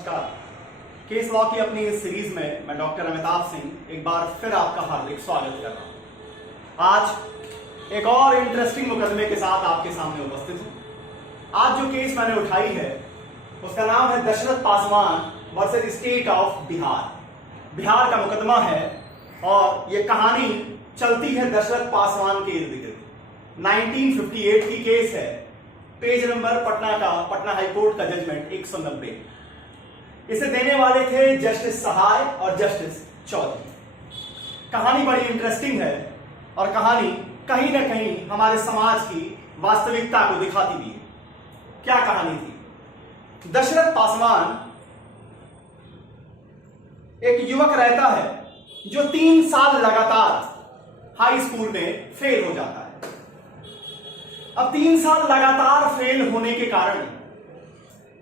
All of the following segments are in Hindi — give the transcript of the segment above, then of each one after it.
नमस्कार। केस लॉ की अपनी इस सीरीज में मैं डॉक्टर अमिताभ सिंह एक बार फिर आपका हार्दिक स्वागत कर रहा हूं। आज एक और इंटरेस्टिंग मुकदमे के साथ आपके सामने उपस्थित हूं। आज जो केस मैंने उठाई है उसका नाम है Dasharath Paswan versus state of Bihar. Bihar का मुकदमा है और यह कहानी चलती है दशरथ पासवान के इर्द गिर्द। 1958 की केस है। पेज नंबर पटना हाईकोर्ट का जजमेंट 190। इसे देने वाले थे जस्टिस सहाय और जस्टिस चौधरी। कहानी बड़ी इंटरेस्टिंग है और कहानी कहीं ना कहीं हमारे समाज की वास्तविकता को दिखाती भी है। क्या कहानी थी? दशरथ पासवान एक युवक रहता है जो 3 साल लगातार हाई स्कूल में फेल हो जाता है। अब 3 साल लगातार फेल होने के कारण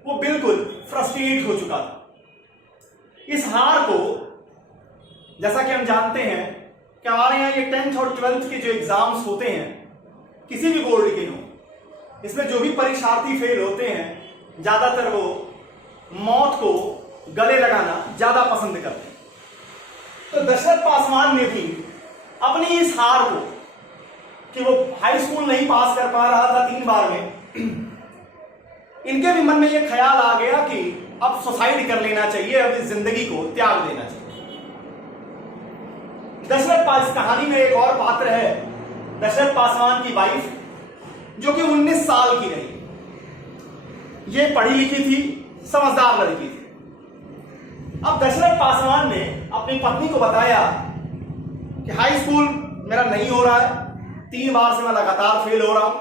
वो बिल्कुल फ्रस्ट्रेट हो चुका था। इस हार को, जैसा कि हम जानते हैं कि हमारे यहां ये 10th और 12th के जो एग्जाम्स होते हैं किसी भी बोर्ड के हों, इसमें जो भी परीक्षार्थी फेल होते हैं ज्यादातर वो मौत को गले लगाना ज्यादा पसंद करते हैं। तो दशरथ पासवान ने भी अपनी इस हार को, कि वो हाई स्कूल नहीं पास कर पा रहा था 3 बार में, इनके भी मन में यह ख्याल आ गया कि अब सुसाइड कर लेना चाहिए, अब इस जिंदगी को त्याग देना चाहिए। दशरथ पास कहानी में एक और पात्र है, दशरथ पासवान की वाइफ, जो कि 19 साल की रही। ये पढ़ी लिखी थी, समझदार लड़की थी। अब दशरथ पासवान ने अपनी पत्नी को बताया कि हाई स्कूल मेरा नहीं हो रहा है, 3 बार से मैं लगातार फेल हो रहा हूं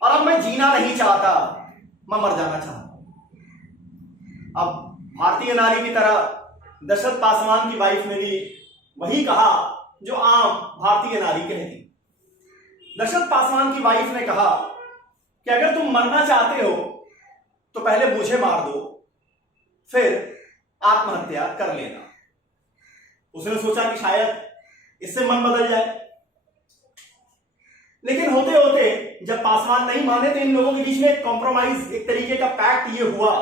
और अब मैं जीना नहीं चाहता, मैं मर जाना चाहता हूं। अब भारतीय नारी की तरह दशरथ पासवान की वाइफ ने भी वही कहा जो आम भारतीय नारी कहती। दशरथ पासवान की वाइफ ने कहा कि अगर तुम मरना चाहते हो तो पहले मुझे मार दो, फिर आत्महत्या कर लेना। उसने सोचा कि शायद इससे मन बदल जाए, लेकिन होते होते जब पासवान नहीं माने तो इन लोगों के बीच में एक कॉम्प्रोमाइज, एक तरीके का पैक्ट ये हुआ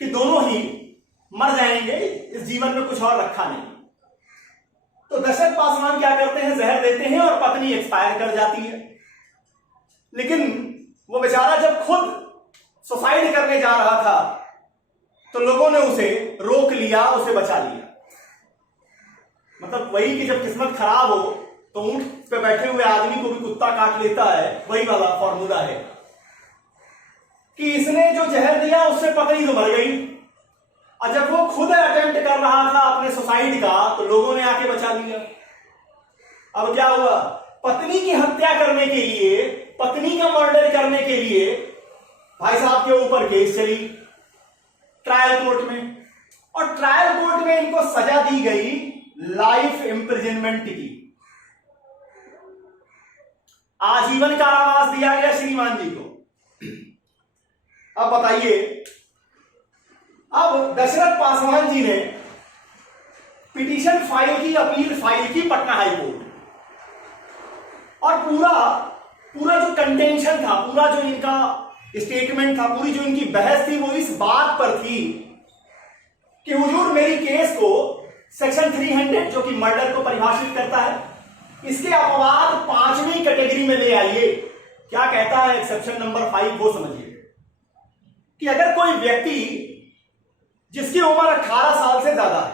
कि दोनों ही मर जाएंगे, इस जीवन में कुछ और रखा नहीं। तो दशरथ पासवान क्या करते हैं, जहर देते हैं और पत्नी एक्सपायर कर जाती है। लेकिन वो बेचारा जब खुद सुसाइड करने जा रहा था तो लोगों ने उसे रोक लिया, उसे बचा लिया। मतलब वही कि जब किस्मत खराब हो तो ऊंट पे बैठे हुए आदमी को भी कुत्ता काट लेता है, वही वाला फॉर्मूला है कि इसने जो जहर दिया उससे पत्नी तो मर गई, और जब वो खुद अटेम्प्ट कर रहा था अपने सुसाइड का तो लोगों ने आके बचा लिया। अब क्या हुआ, पत्नी की हत्या करने के लिए, पत्नी का मर्डर करने के लिए भाई साहब के ऊपर केस चली ट्रायल कोर्ट में, और ट्रायल कोर्ट में इनको सजा दी गई लाइफ इंप्रिजनमेंट की। आजीवन कारावास दिया गया श्रीमान जी को। अब बताइए, अब दशरथ पासवान जी ने पिटीशन फाइल की, अपील फाइल की पटना हाई कोर्ट, और पूरा जो कंटेंशन था, पूरा जो इनका स्टेटमेंट था, पूरी जो इनकी बहस थी, वो इस बात पर थी कि हुजूर मेरी केस को सेक्शन 300 जो कि मर्डर को परिभाषित करता है, इसके अपवाद 5वीं कैटेगरी में ले आइए। क्या कहता है एक्सेप्शन नंबर 5, वो समझिए कि अगर कोई व्यक्ति जिसकी उम्र 18 साल से ज्यादा है,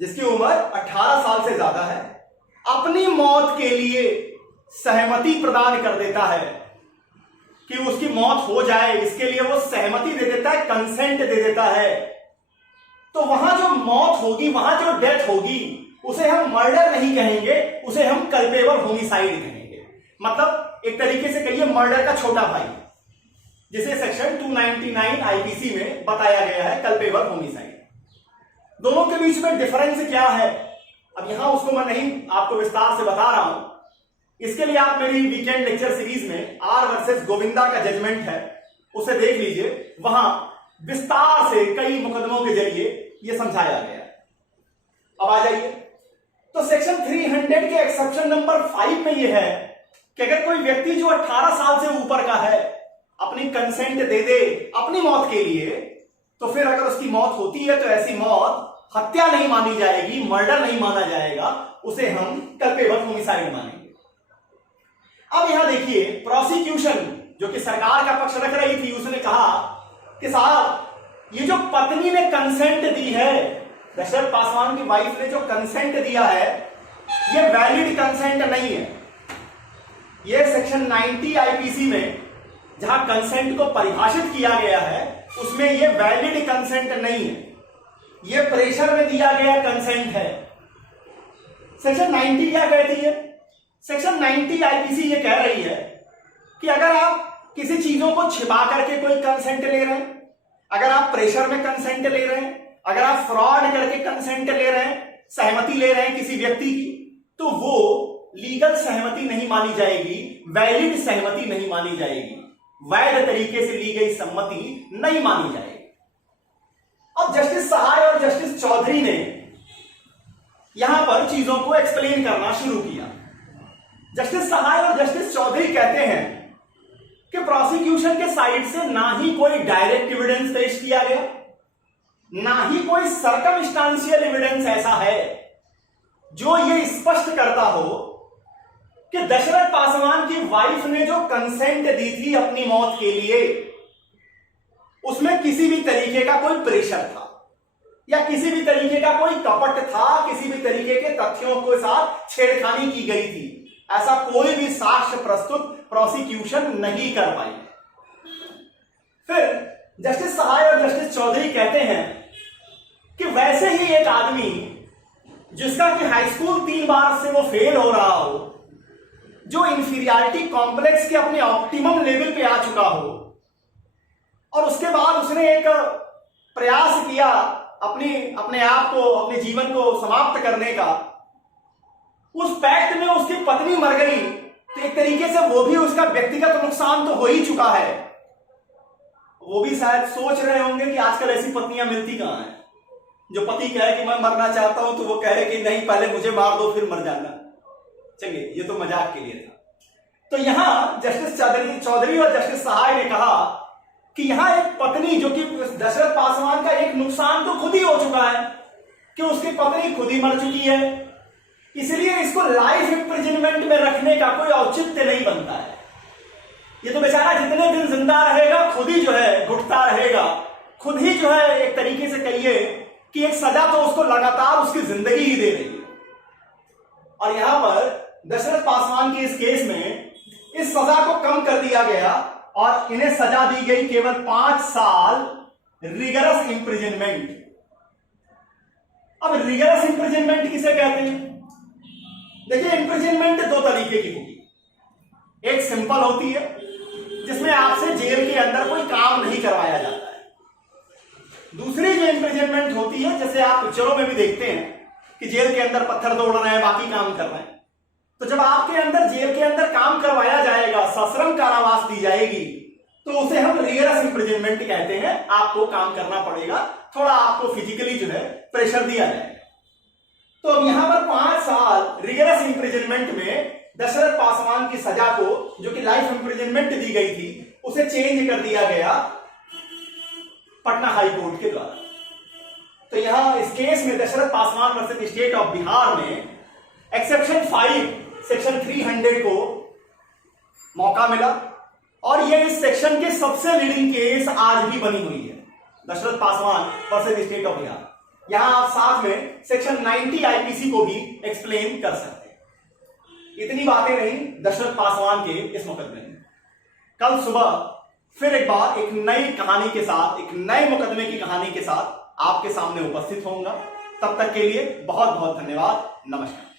जिसकी उम्र 18 साल से ज्यादा है, अपनी मौत के लिए सहमति प्रदान कर देता है कि उसकी मौत हो जाए, इसके लिए वो सहमति दे देता है, कंसेंट दे देता है, तो वहां जो मौत होगी, वहां जो डेथ होगी, उसे हम मर्डर नहीं कहेंगे, उसे हम कल्पेबल होमिसाइड कहेंगे। मतलब एक तरीके से कहिए मर्डर का छोटा भाई, जिसे सेक्शन 299 आईपीसी में बताया गया है, कल्पेबल होमिसाइड। दोनों के बीच में डिफरेंस क्या है, अब यहां उसको मैं नहीं आपको विस्तार से बता रहा हूं। इसके लिए आप मेरी वीकेंड लेक्चर सीरीज में आर वर्सेस गोविंदा का जजमेंट है, उसे देख लीजिए। वहां विस्तार से कई मुकदमों के जरिए यह समझाया गया है। अब आ जाइए, तो सेक्शन 300 के एक्सेप्शन नंबर 5 में यह है कि अगर कोई व्यक्ति जो 18 साल से ऊपर का है अपनी कंसेंट दे दे अपनी मौत के लिए, तो फिर अगर उसकी मौत होती है तो ऐसी मौत हत्या नहीं मानी जाएगी, मर्डर नहीं माना जाएगा, उसे हम कल्पेबल होमिसाइड मानेंगे। अब यहां देखिए, प्रोसिक्यूशन जो कि सरकार का पक्ष रख रही थी, उसने कहा कि साहब ये जो पत्नी ने कंसेंट दी है, दशरथ पासवान की वाइफ ने जो कंसेंट दिया है, ये वैलिड कंसेंट नहीं है। ये सेक्शन 90 आईपीसी में जहां कंसेंट को परिभाषित किया गया है, उसमें ये वैलिड कंसेंट नहीं है, ये प्रेशर में दिया गया कंसेंट है। सेक्शन 90 क्या कहती है? सेक्शन 90 आईपीसी ये कह रही है कि अगर आप किसी चीजों को छिपा करके कोई कंसेंट ले रहे हैं, अगर आप प्रेशर में कंसेंट ले रहे हैं, अगर आप फ्रॉड करके कंसेंट ले रहे हैं, सहमति ले रहे हैं किसी व्यक्ति की, तो वो लीगल सहमति नहीं मानी जाएगी, वैलिड सहमति नहीं मानी जाएगी, वैध तरीके से ली गई सम्मति नहीं मानी जाएगी। अब जस्टिस सहाय और जस्टिस चौधरी ने यहां पर चीजों को एक्सप्लेन करना शुरू किया। जस्टिस सहाय और जस्टिस चौधरी कहते हैं कि प्रोसिक्यूशन के साइड से ना ही कोई डायरेक्ट एविडेंस पेश किया गया, ना ही कोई सर्कमस्टांशियल एविडेंस ऐसा है जो ये स्पष्ट करता हो कि दशरथ पासवान की वाइफ ने जो कंसेंट दी थी अपनी मौत के लिए, उसमें किसी भी तरीके का कोई प्रेशर था या किसी भी तरीके का कोई कपट था, किसी भी तरीके के तथ्यों के साथ छेड़खानी की गई थी। ऐसा कोई भी साक्ष्य प्रस्तुत प्रोसिक्यूशन नहीं कर पाई। फिर जस्टिस सहाय और जस्टिस चौधरी कहते हैं कि वैसे ही एक आदमी जिसका कि हाई स्कूल 3 बार से वो फेल हो रहा हो, जो इंफीरियरिटी कॉम्प्लेक्स के अपने ऑप्टिमम लेवल पे आ चुका हो, और उसके बाद उसने एक प्रयास किया अपने आप को, अपने जीवन को समाप्त करने का, उस पैक्ट में उसकी पत्नी मर गई, तो एक तरीके से वो भी उसका व्यक्तिगत नुकसान तो हो ही चुका है। वो भी शायद सोच रहे होंगे कि आजकल ऐसी पत्नियां मिलती कहां हैं, जो पति कहे कि मैं मरना चाहता हूं तो वो कहे कि नहीं पहले मुझे मार दो फिर मर जाना। चलिए ये तो मजाक के लिए था। तो यहां जस्टिस चौधरी और जस्टिस सहाय ने कहा कि यहां एक पत्नी, जो कि दशरथ पासवान का एक नुकसान तो खुद ही हो चुका है कि उसकी पत्नी खुद ही मर चुकी है, इसलिए इसको लाइफ इंप्रिजनमेंट में रखने का कोई औचित्य नहीं बनता है। ये तो बेचारा जितने दिन जिंदा रहेगा खुद ही जो है घुटता रहेगा, खुद ही जो है एक तरीके से कहिए कि एक सजा तो उसको लगातार उसकी जिंदगी ही दे रही है। और यहां पर दशरथ पासवान के इस केस में इस सजा को कम कर दिया गया और इन्हें सजा दी गई केवल 5 साल रिगरस इंप्रिजनमेंट। अब रिगरस इंप्रिजनमेंट किसे कहते हैं? देखिए, इंप्रिजनमेंट 2 तरीके की होगी। एक सिंपल होती है जिसमें आपसे जेल के अंदर कोई काम नहीं करवाया जाता है। दूसरी जो इंप्रिजनमेंट होती है, जैसे आप पिक्चरों में भी देखते हैं कि जेल के अंदर पत्थर तोड़ रहे हैं, बाकी काम कर रहे हैं, तो जब आपके अंदर जेल के अंदर काम करवाया जाएगा, सश्रम कारावास दी जाएगी, तो उसे हम रिगरस इंप्रिजनमेंट कहते हैं। आपको काम करना पड़ेगा, थोड़ा आपको फिजिकली जो है प्रेशर दिया जाएगा। तो अब यहां पर 5 साल रिगरस इंप्रिजनमेंट में दशरथ पासवान की सजा को, जो कि लाइफ इंप्रिजनमेंट दी गई थी, उसे चेंज कर दिया गया पटना हाई कोर्ट के द्वारा। तो यहां इस केस में Dasharath Paswan versus state of Bihar में एक्सेप्शन 5 सेक्शन 300 को मौका मिला, और यह इस सेक्शन के सबसे लीडिंग केस आज भी बनी हुई है, Dasharath Paswan versus state of Bihar. यहां आप साथ में सेक्शन 90 आईपीसी को भी एक्सप्लेन कर सकते हैं। इतनी बातें रही दशरथ पासवान के इस मुकदमे में। कल सुबह फिर एक बार एक नई कहानी के साथ, एक नए मुकदमे की कहानी के साथ आपके सामने उपस्थित होऊंगा। तब तक के लिए बहुत बहुत धन्यवाद। नमस्कार।